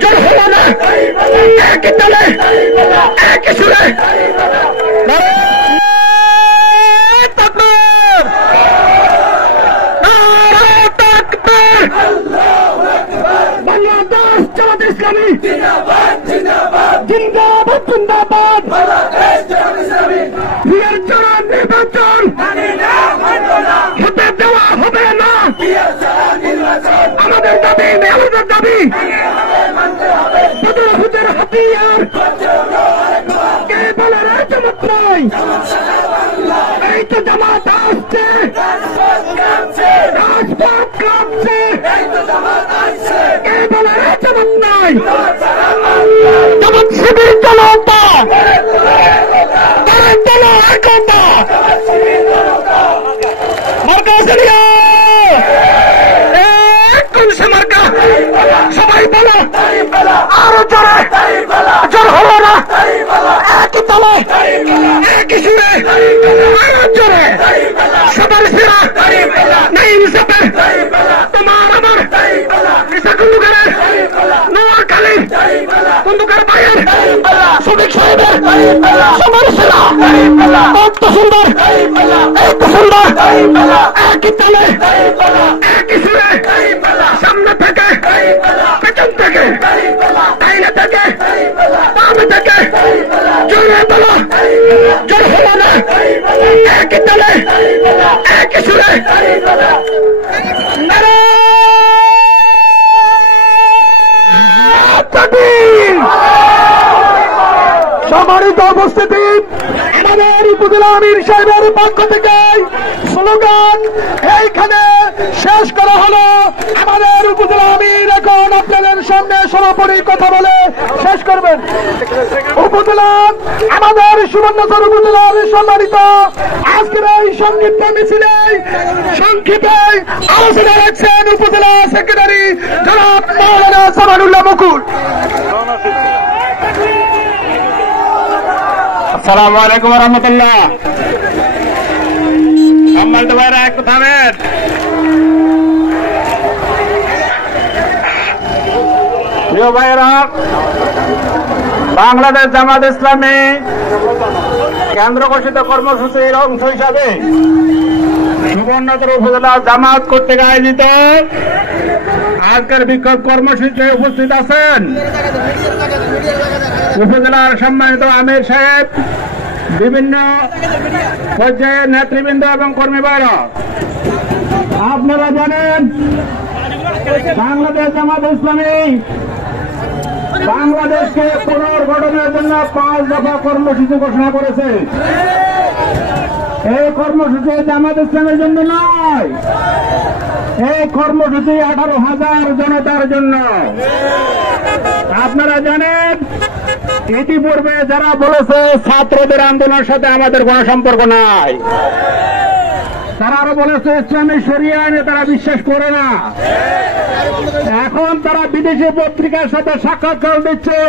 জোর হলো না একই তালে একই সুরে বাংলাদেশ জামাত ইসলামী জিন্দাবাদ জিন্দাবাদ বিয়ের চরণ নির্বাচন হতে দেওয়া হবে না আমাদের দাবি আমাদের দাবি হুজুর হাতিয়ার কে বলে রে জামাত নাই এই তো জামাত আসছে রাজপথ কাঁপছে কে বলে রে জামাত নাই জামাত শিবির চলতা তারা চলো একতা মার্কা আসেনিয়া কোন সে মার্কা সবাই বলো আরো জোরে জোর হলো না একই তালে একই সুরে আরো জোরে সবার সেরা নাই ইনসাফের তোমার আমার কৃষক কুন্দুকারের নোয়াখালী কুন্দুকার ভাইয়ের সবিক সাহেবের সবার সেরা কত সুন্দর এত সুন্দর একই তালে একই সুরে সামনে থেকে পেছন থেকে আইনে থেকে বামে থেকে জোরে বলো জোর হলো না একই তালে একই সুরে সম্মানিত উপস্থিতি আমাদের উপজেলা আমির সাহেবের পক্ষ থেকে স্লোগান এইখানে শেষ করা হলো। আমাদের উপজেলা আমির এখন আপনাদের সামনে সরাসরি কথা বলে শেষ করবেন। উপজেলা আমাদের সুবর্ণচর উপজেলার সম্মানিত আজকের এই সংক্ষিপ্ত মিছিলে সংক্ষেপে আলোচনা রাখছেন উপজেলা সেক্রেটারি জনাব মাওলানা সামানুল্লাহ মুকুল। আসসালামু আলাইকুম ওয়া রাহমাতুল্লাহ। সম্মানিত ভাইরা একটু থামেন। প্রিয় ভাইরা, বাংলাদেশ জামাত ইসলামী কেন্দ্র ঘোষিত কর্মসূচির অংশ হিসাবে সুবর্ণচর উপজেলা জামাত কর্তৃক আয়োজিত আজকের বিক্ষোভ কর্মসূচিতে উপস্থিত আছেন উপজেলার সম্মানিত আমির সাহেব, বিভিন্ন পর্যায়ের নেতৃবৃন্দ এবং কর্মী ভাইরা। আপনারা জানেন বাংলাদেশ জামাত ইসলামী বাংলাদেশকে পুনর্গঠনের জন্য 5 দফা কর্মসূচি ঘোষণা করেছে। এই কর্মসূচি জামাত ইসলামের জন্য নয়, এই কর্মসূচি 18,000 জনতার জন্য। আপনারা জানেন ইতিপূর্বে যারা বলেছে ছাত্রদের আন্দোলনের সাথে আমাদের কোনো সম্পর্ক নাই, তারা আরো বলেছে ইসলামী শরিয়া আইনে তারা বিশ্বাস করে না। এখন তারা বিদেশি পত্রিকার সাথে সাক্ষাৎকার দিচ্ছে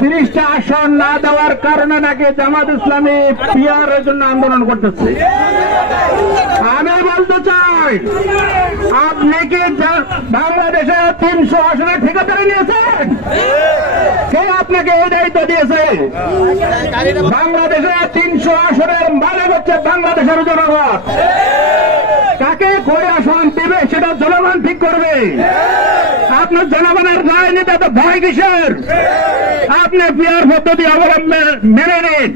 30টা আসন না দেওয়ার কারণে নাকি জামাত ইসলামী পিআরের জন্য আন্দোলন করতেছে। আমি বলতে চাই, আপনি কি বাংলাদেশে 300 আসনের ঠিকাদারি নিয়েছেন? কে আপনাকে এই দায়িত্ব দিয়েছে? বাংলাদেশে 300 আসনের মালিক হচ্ছে বাংলাদেশের জনগণ। কাকে কই আসন দিবে সেটা জনগণ ঠিক করবে। আপনার জনগণের রায় নিতে তো ভয় কিসের? আপনি পিআর পদ্ধতি অবলম্বন মেনে নিন।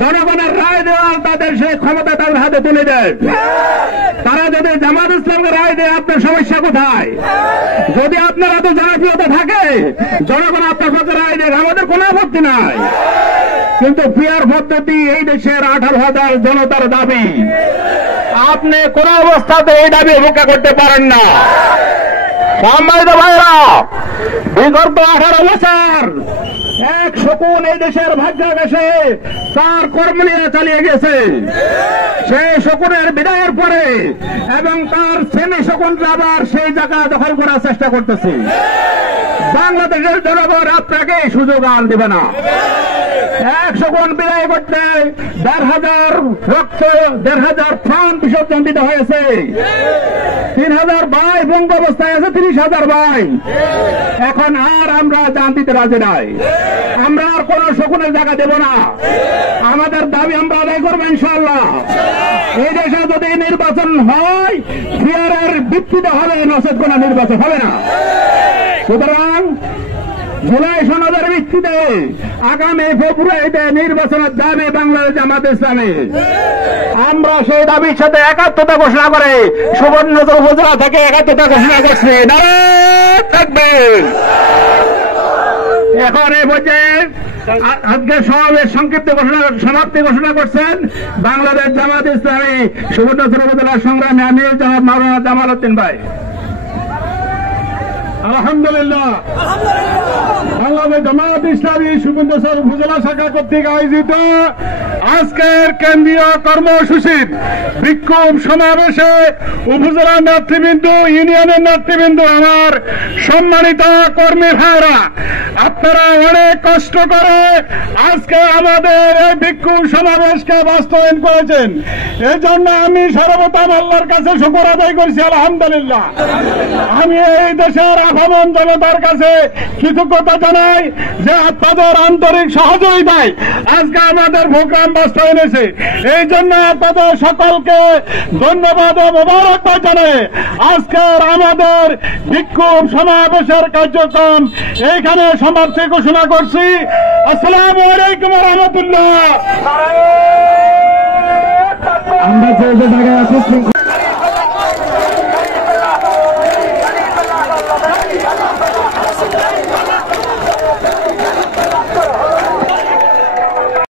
জনগণের রায় দেওয়া তাদের সে ক্ষমতা তাদের হাতে তুলে দেয়। তারা যদি জামাত ইসলামকে রায় দেয়, আপনার সমস্যা কোথায়? যদি আপনার এত জনপ্রিয়তা থাকে, জনগণ আপনার পক্ষে রায় দেয়, আমাদের কোনো আপত্তি নাই। কিন্তু পিআর পদ্ধতি এই দেশের 18,000 জনতার দাবি। আপনি কোন অবস্থাতে এই দাবি উপেক্ষা করতে পারেন না। সম্মানিত ভাইরা, বিগত 18 বছর এক শকুন এই দেশের ভাগ্যাকাশে তার কর্ম নিয়ে চালিয়ে গেছে। সেই শকুনের বিদায়ের পরে এবং তার শ্রেণী শকুনরা আবার সেই জায়গা দখল করার চেষ্টা করতেছে। বাংলাদেশের জনগণ আপনাকে সুযোগ আন দেবে না। 100 গুণ বিদায় করতে 1,500 রক্ত 1,500 প্রাণ বিসর্জন দিতে হয়েছে। 3,000 ভাই বঙ্গ অবস্থায় আছে, 30,000 ভাই। এখন আর আমরা জান দিতে রাজি নাই, আমরা আর কোন শকুনের জায়গা দেব না। আমাদের দাবি আমরা আদায় করবো ইনশাআল্লাহ। এই দেশে যদি নির্বাচন হয় ফিয়ারের ভিত্তিতে হবে, নচেত কোন নির্বাচন হবে না। সুতরাং জুলাই সনদের ভিত্তিতে আগামী ফেব্রুয়ারিতে নির্বাচনের দাবি বাংলাদেশ জামাত ইসলামী। আমরা সেই দাবির সাথে একাত্মতা ঘোষণা করে সুবর্ণচর উপজেলা থেকে একাত্মতা ঘোষণা করছি। নারায়ণ তাকবীর। এখন এই পর্যায়ে আজকে সমাবেশ সংক্ষিপ্ত সমাপ্তি ঘোষণা করছেন বাংলাদেশ জামাত ইসলামী সুবর্ণচর উপজেলার সংগ্রামী আমির জনাব মাওলানা জামাল উদ্দিন ভাই। আলহামদুলিল্লাহ, বাংলাদেশ জামাত ইসলামী সুবর্ণচর উপজেলা শাখা কর্তৃক আয়োজিত আজকের কেন্দ্রীয় কর্মসূচির বিক্ষোভ সমাবেশে উপজেলার নেতৃবৃন্দ, ইউনিয়নের নেতৃবৃন্দ, আমার সম্মানিত কর্মী ভাইরা, আপনারা অনেক কষ্ট করে আজকে আমাদের এই বিক্ষোভ সমাবেশকে বাস্তবায়ন করেছেন। এই জন্য আমি সর্বপ্রথম আল্লাহর কাছে শুকর আদায় করছি, আলহামদুলিল্লাহ। আমি এই দেশের আপামর জনতার কাছে কৃতজ্ঞতা জানাই যে আপনাদের আন্তরিক সহযোগিতায় আজকে আমাদের প্রোগ্রাম বাস্তবায়ন হয়েছে। এই জন্য আপনাদের সকলকে ধন্যবাদ ও মোবারকবাদ জানাই আজকের আমাদের বিক্ষোভ সমাবেশের কার্যক্রম এইখানে সমাপ্তি ঘোষণা করছি। আসসালামু আলাইকুম ওয়া রাহমাতুল্লাহ। আমরা যে জায়গায় আছি